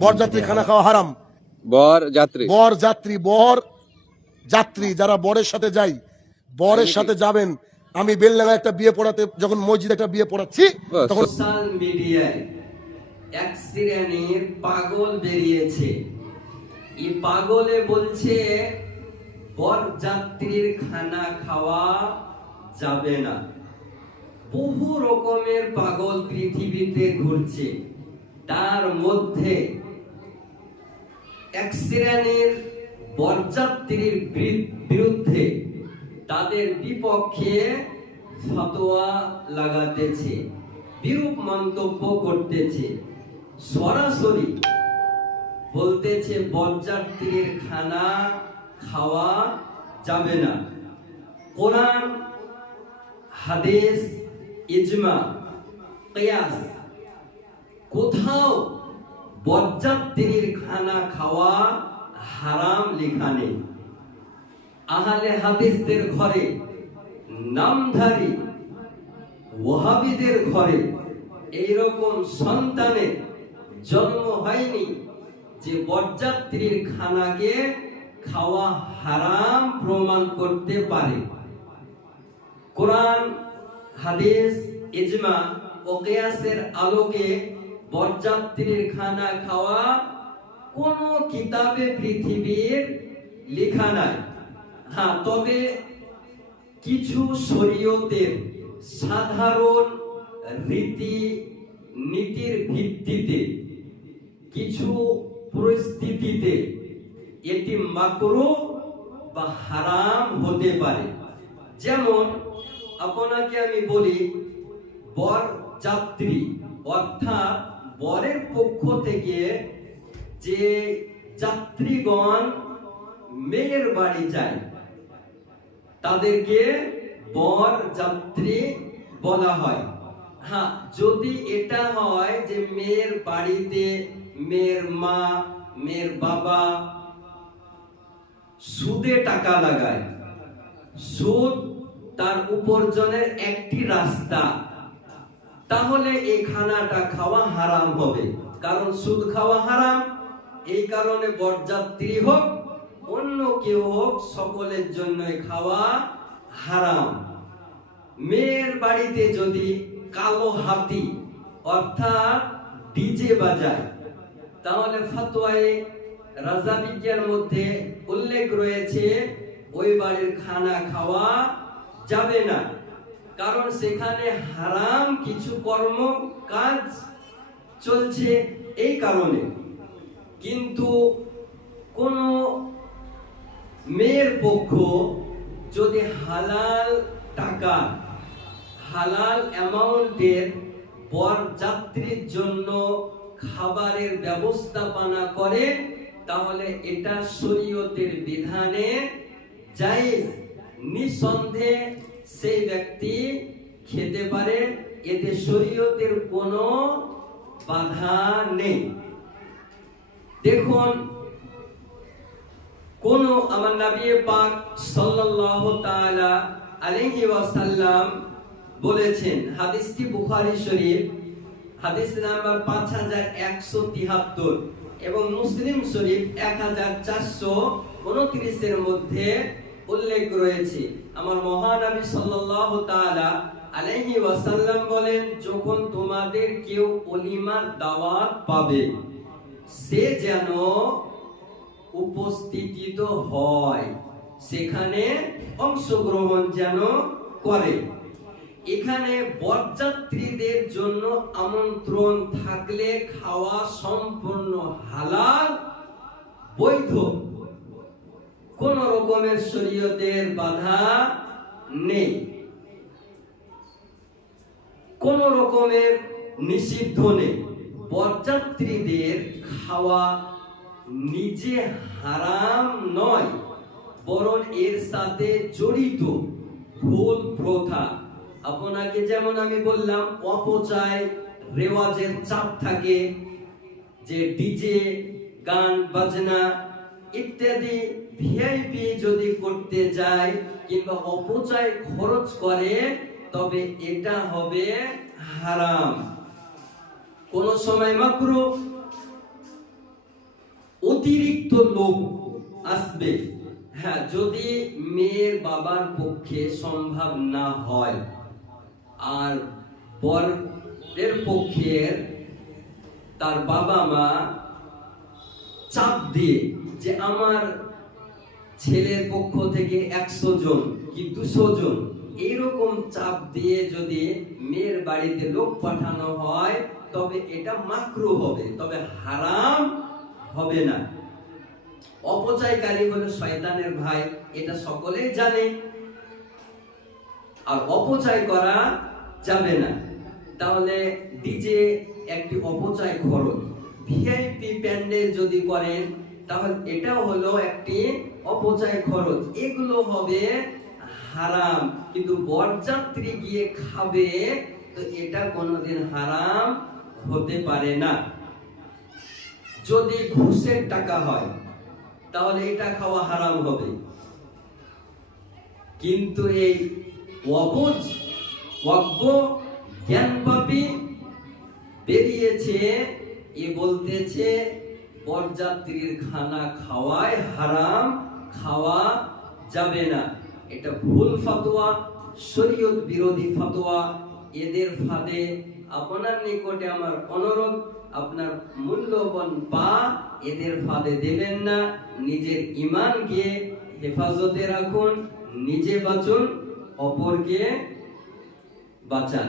বরযাত্রী খানা খাওয়া হারাম। বর যাত্রী বর যাত্রী বর যাত্রী যারা বরের সাথে যাই বরের সাথে যাবেন আমি বেলডাঙ্গা একটা বিয়ে পড়াতে যখন মসজিদে একটা বিয়ে পড়াচ্ছি তখন সোশ্যাল মিডিয়ায় এক শ্রেণির পাগল বেরিয়েছে। এই পাগলে বলছে বর যাত্রীর খানা খাওয়া যাবে না। বহু রকমের পাগল পৃথিবীতে ঘুরছে। তার মধ্যে এক শ্রেণির বরযাত্রীর বিরুদ্ধে তাদের বিপক্ষে ফতোয়া লাগাতেছে, বিরূপ মন্তব্য করতেছে। সরাসরি বলতেছে, বরযাত্রীর খানা খাওয়া যাবে না। কোরআন, হাদিস, ইজমা, কিয়াস, কোথাও বরযাত্রীর খানা খাওয়া হারাম লেখা নেই। আহলে হাদিসদের ঘরে, নামধারী ওহাবিদের ঘরে এইরকম সন্তানের জন্ম হয়নি যে বরযাত্রীর খানাকে খাওয়া হারাম প্রমাণ করতে পারে। কোরআন, হাদিস, ইজমা ও কিয়াসের আলোকে বরযাত্রীর খানা খাওয়া কোন কিতাবে পৃথিবীর লেখা নাই। হ্যাঁ তবে কিছু শরীয়তের সাধারণ রীতি নীতির ভিত্তিতে কিছু পরিস্থিতিতে এটি মাকরু বা হারাম হতে পারে। যেমন আপনাকে আমি বলি বর যাত্রী অর্থাৎ বরের পক্ষ থেকে যে যাত্রীগণ মেয়ের বাড়ি যায়, তাদেরকে বর যাত্রী বলা হয়। হ্যাঁ যদি এটা হয় যে মেয়ের বাড়িতে মেয়ের মা, মেয়ের বাবা সুদে টাকা লাগায়, সুদ তার উপার্জনের একটি রাস্তা তাহলে এই খানাটা খাওয়া হারাম হবে। কারণ সুদ খাওয়া হারাম, এই কারণে বরযাত্রী হোক, অন্য কেউ হোক, সকলের জন্য খাওয়া হারাম। মেয়ের বাড়িতে যদি কালো হাতি, অর্থাৎ ডিজে বাজায়, তাহলে ফতোয়ায়ে রাজাবিজ্ঞার মধ্যে উল্লেখ রয়েছে, ওই বাড়ির খানা খাওয়া যাবে না। কারণ সেখানে হারাম কিছু কর্ম, কাজ চলছে এই কারণে। কিন্তু কোন মেয়ের পক্ষ যদি হালাল টাকা, হালাল অ্যামাউন্টের বর যাত্রীর জন্য খাবারের ব্যবস্থাপনা করে, তাহলে এটা শরীয়তের বিধানে জায়েজ, নিঃসন্দেহে সেই ব্যক্তি খেতে পারে, এতে শরীয়তের কোনো বাধা নেই। দেখুন, কোন আমার নবী পাক সাল্লাল্লাহু তাআলা আলাইহি ওয়াসাল্লাম বলেছেন, হাদিসটি বুখারী শরীফ, হাদিস নাম্বার 5173 এবং মুসলিম শরীফ 1429 এর মধ্যে উল্লেখ রয়েছে। আমার মহানবী সাল্লাল্লাহু তাআলা আলাইহি ওয়াসাল্লাম বলেন, যখন তোমাদের কেউ অলিমার দাওয়াত পাবে, সে যেন উপস্থিত হয়। সেখানে অংশগ্রহণ যেন করে। এখানে বরযাত্রীদের জন্য আমন্ত্রণ থাকলে খাওয়া সম্পূর্ণ হালাল, বৈধ। কোন রকমের শরীয়তের বাধা নেই। কোন রকমের নিষিদ্ধ নেই। বরযাত্রীদের খাওয়া নিজে হারাম নয়, বরং এর সাথে জড়িত ভুল প্রথা। আপনাকে যেমন আমি বললাম, অপচয় রেওয়াজের চাপ থাকে, যে ডিজে, গান, বাজনা ইত্যাদি ভিআইপি যদি করতে যায় কিংবা অপচয় খরচ করে, তবে এটা হবে হারাম। কোন সময় মাকরু অতিরিক্ত লোক আসবে। হ্যাঁ যদি মেয়ের বাবার পক্ষে সম্ভব না হয়, আর বরের পক্ষের তার বাবা মা চাপ দিয়ে যে আমার ছেলের পক্ষ থেকে একশো জন কি দুশো জন এইরকম চাপ দিয়ে যদি মেয়ের বাড়িতে লোক পাঠানো হয়, তবে এটা মাকরু হবে, তবে হারাম হবে না। অপচয়কারী হলো শয়তানের ভাই, এটা সকলেই জানে। আর অপচয় করা যাবে না। তাহলে ডিজে একটি অপচয় খরচ। ভিআইপি প্যান্ডেল যদি করেন, তাহলে এটাও হলো একটি অপচয় খরচ। এগুলো হবে হারাম। কিন্তু বরযাত্রী গিয়ে খাবে, তো এটা কোনোদিন হারাম হতে পারে না। যদি ঘুষের টাকা হয়, তাহলে এটা খাওয়া হারাম হবে। কিন্তু এই অবুজ, অজ্ঞ জ্ঞান পাপি বেরিয়েছে এ বলতেছে, বরযাত্রীর খানা খাওয়ায় হারাম, খাওয়া যাবে না। এটা ভুল ফতোয়া, শরীয়ত বিরোধী ফতোয়া। এদের ফাঁদে আপনার নিকটে আমার অনুরোধ, আপনার মূল্যবান পা এদের ফাঁদে দেবেন না। নিজের ইমানকে হেফাজতে রাখুন, নিজে বাঁচুন, অপরকে বাঁচান।